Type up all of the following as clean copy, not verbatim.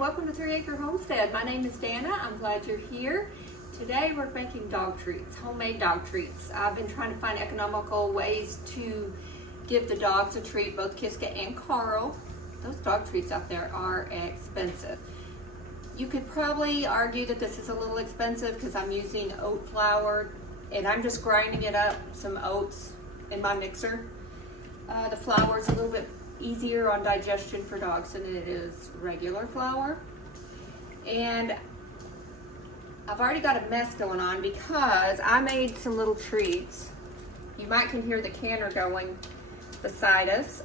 welcome to 3 Acre Homestead. My name is Dana. I'm glad you're here. Today we're making dog treats, homemade dog treats. I've been trying to find economical ways to give the dogs a treat, both Kiska and Carl. Those dog treats out there are expensive. You could probably argue that this is a little expensive because I'm using oat flour and I'm just grinding it up, some oats in my mixer. The flour is a little bit easier on digestion for dogs than it is regular flour. And I've already got a mess going on because I made some little treats. You might can hear the canner going beside us.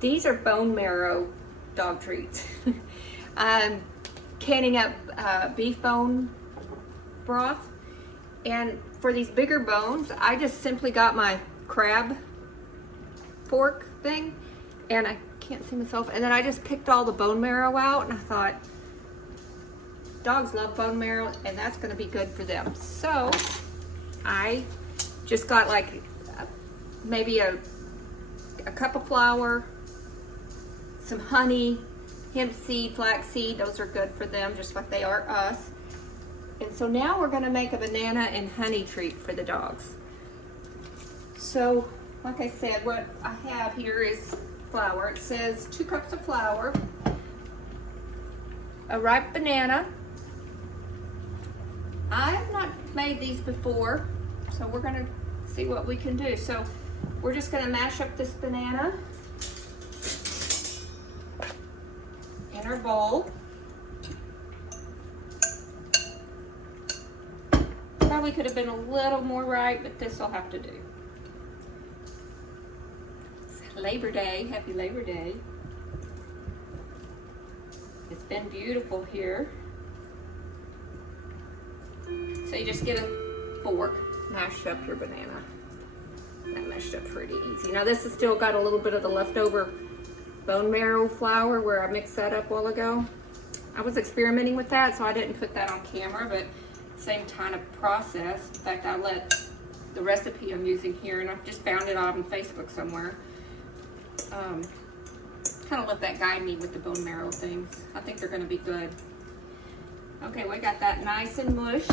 These are bone marrow dog treats. I'm canning up beef bone broth, and for these bigger bones I just simply got my crab fork thing and I can't see myself, and then I just picked all the bone marrow out, and I thought dogs love bone marrow and that's going to be good for them. So I just got like maybe a cup of flour, some honey, hemp seed, flax seed. Those are good for them just like they are us. And so now we're going to make a banana and honey treat for the dogs. So like I said, what I have here is flour. It says 2 cups of flour, a ripe banana. I have not made these before, so we're going to see what we can do. So we're just going to mash up this banana in our bowl. Probably could have been a little more ripe, but this will have to do. Labor Day, happy Labor Day. It's been beautiful here. So you just get a fork, mash up your banana. That mashed up pretty easy. Now this has still got a little bit of the leftover bone marrow flour where I mixed that up a while ago. I was experimenting with that, so I didn't put that on camera, but same kind of process. In fact, I let the recipe I'm using here, and I've just found it on Facebook somewhere. Kind of let that guide me with the bone marrow things. I think they're going to be good. Okay, we got that nice and mushed.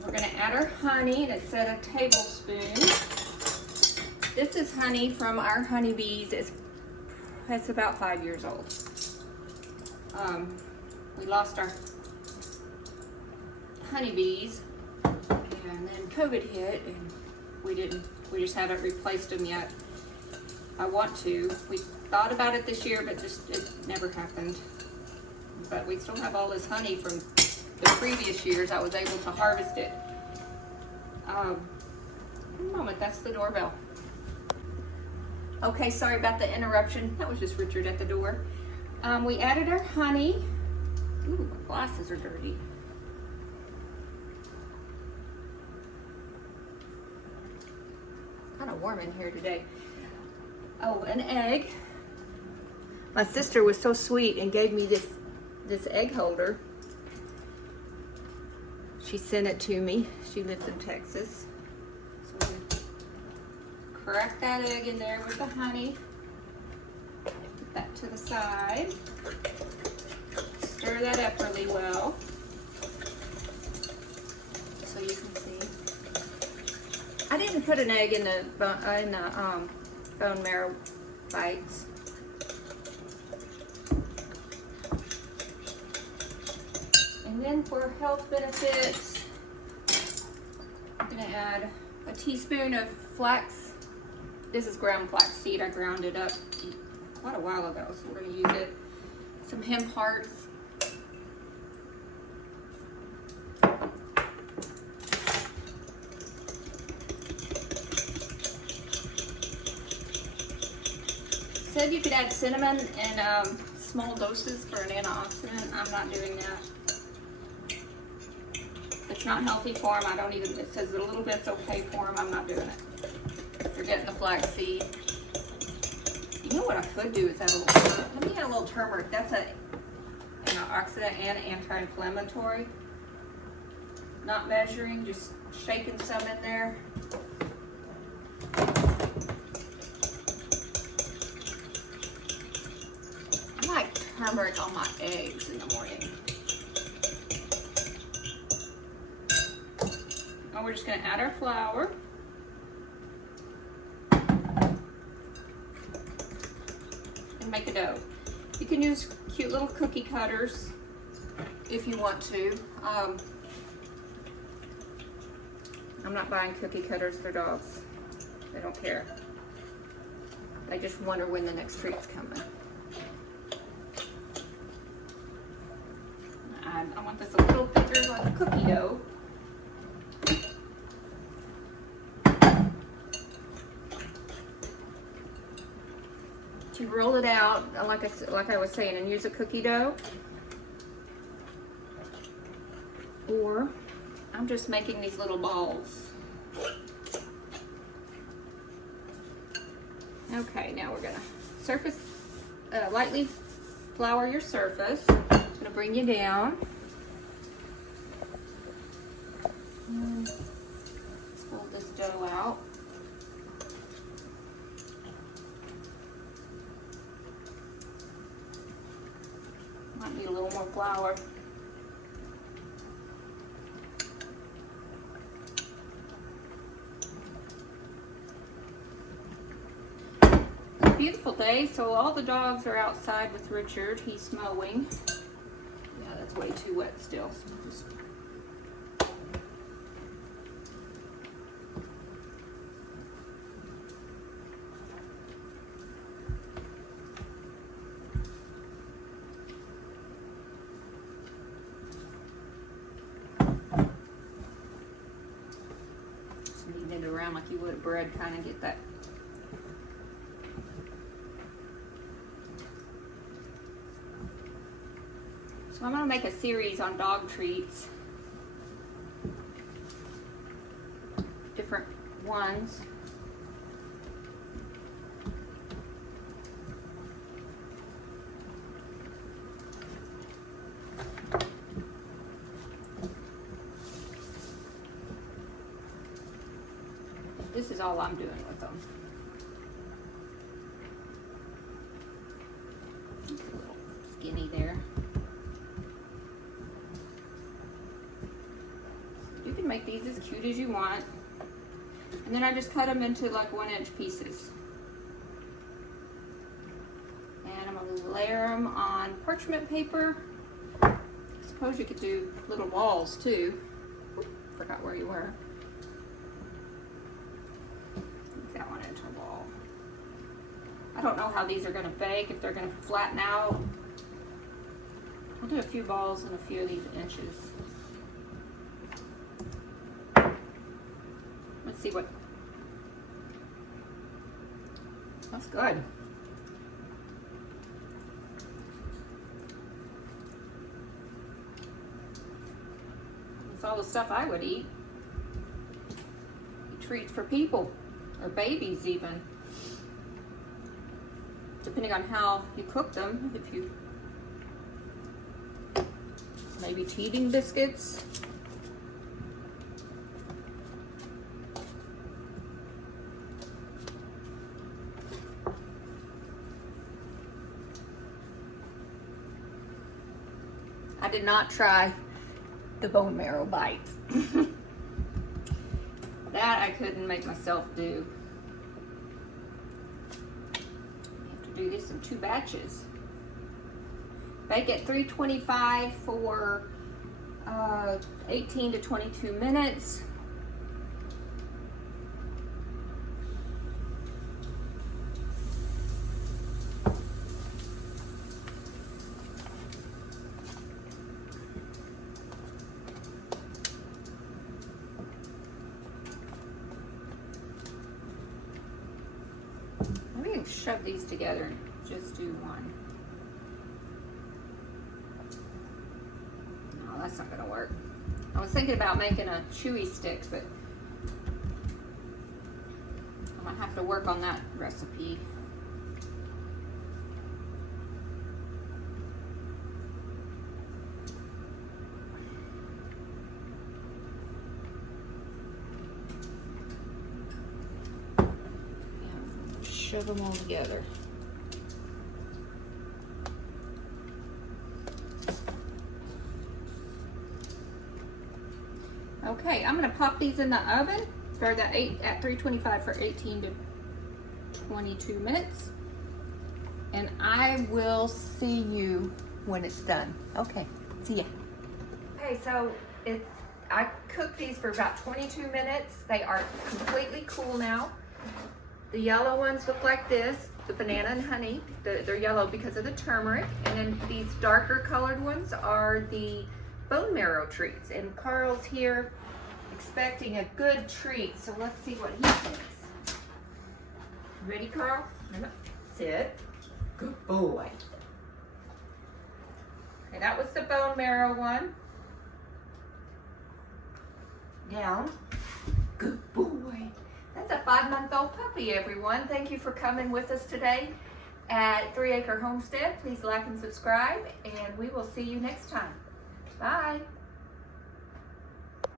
We're going to add our honey, and it's at a tablespoon. This is honey from our honeybees. It's about 5 years old. We lost our honeybees, and then COVID hit, and we just haven't replaced them yet. I want to. We thought about it this year, but just it never happened. But we still have all this honey from the previous years. I was able to harvest it. One moment, that's the doorbell. Okay, sorry about the interruption. That was just Richard at the door. We added our honey. Ooh, my glasses are dirty. Kind of warm in here today. Oh, an egg. My sister was so sweet and gave me this egg holder. She sent it to me. She lives in Texas. So we crack that egg in there with the honey. Put that to the side. Stir that up really well so you can see. I didn't put an egg in the bone marrow bites. And then for health benefits, I'm going to add a teaspoon of flax. This is ground flax seed. I ground it up quite a while ago, so we're going to use it. Some hemp hearts. Said you could add cinnamon in small doses for an antioxidant. I'm not doing that. It's not healthy for them. I don't even, it says a little bit's okay for them. I'm not doing it. You're getting the flax seed. You know what I could do is add a little, let me add a little turmeric. That's an antioxidant and anti-inflammatory. Not measuring, just shaking some in there. turmeric on my eggs in the morning. Now we're just going to add our flour. And make a dough. You can use cute little cookie cutters if you want to. I'm not buying cookie cutters for dogs. They don't care. They just wonder when the next treat's coming. I want this a little thicker like a cookie dough. To roll it out, like I was saying, and use a cookie dough. Or I'm just making these little balls. Okay, now we're gonna lightly flour your surface. It's gonna bring you down. And let's fold this dough out. Might need a little more flour. Beautiful day, so all the dogs are outside with Richard. He's mowing. Yeah, that's way too wet still. Just kneading it around like you would a bread, kind of get that. So I'm going to make a series on dog treats, different ones. This is all I'm doing with them. It's a little skinny there. Make these as cute as you want, and then I just cut them into like 1-inch pieces, and I'm going to layer them on parchment paper. I suppose you could do little balls too. Forgot where you were. Make that one into a ball. I don't know how these are going to bake, if they're going to flatten out. I'll do a few balls and a few of these inches. Let's see what. That's good. That's all the stuff I would eat. Treats for people or babies even. Depending on how you cook them. If you maybe teething biscuits. I did not try the bone marrow bites. That I couldn't make myself do. You have to do this in 2 batches. Bake at 325 for 18 to 22 minutes. Shove these together and just do one. No, that's not gonna work. I was thinking about making a chewy stick, but I might have to work on that recipe. Shove them all together. Okay, I'm gonna pop these in the oven for the 325 for 18 to 22 minutes. And I will see you when it's done. Okay, see ya. Okay, so I cooked these for about 22 minutes. They are completely cool now. The yellow ones look like this, the banana and honey. They're yellow because of the turmeric. And then these darker colored ones are the bone marrow treats. And Carl's here expecting a good treat. So let's see what he thinks. Ready, Carl? Sit. Good boy. Okay, that was the bone marrow one. Down. Good boy. That's a 5-month-old puppy, everyone. Thank you for coming with us today at 3 Acre Homestead. Please like and subscribe, and we will see you next time. Bye.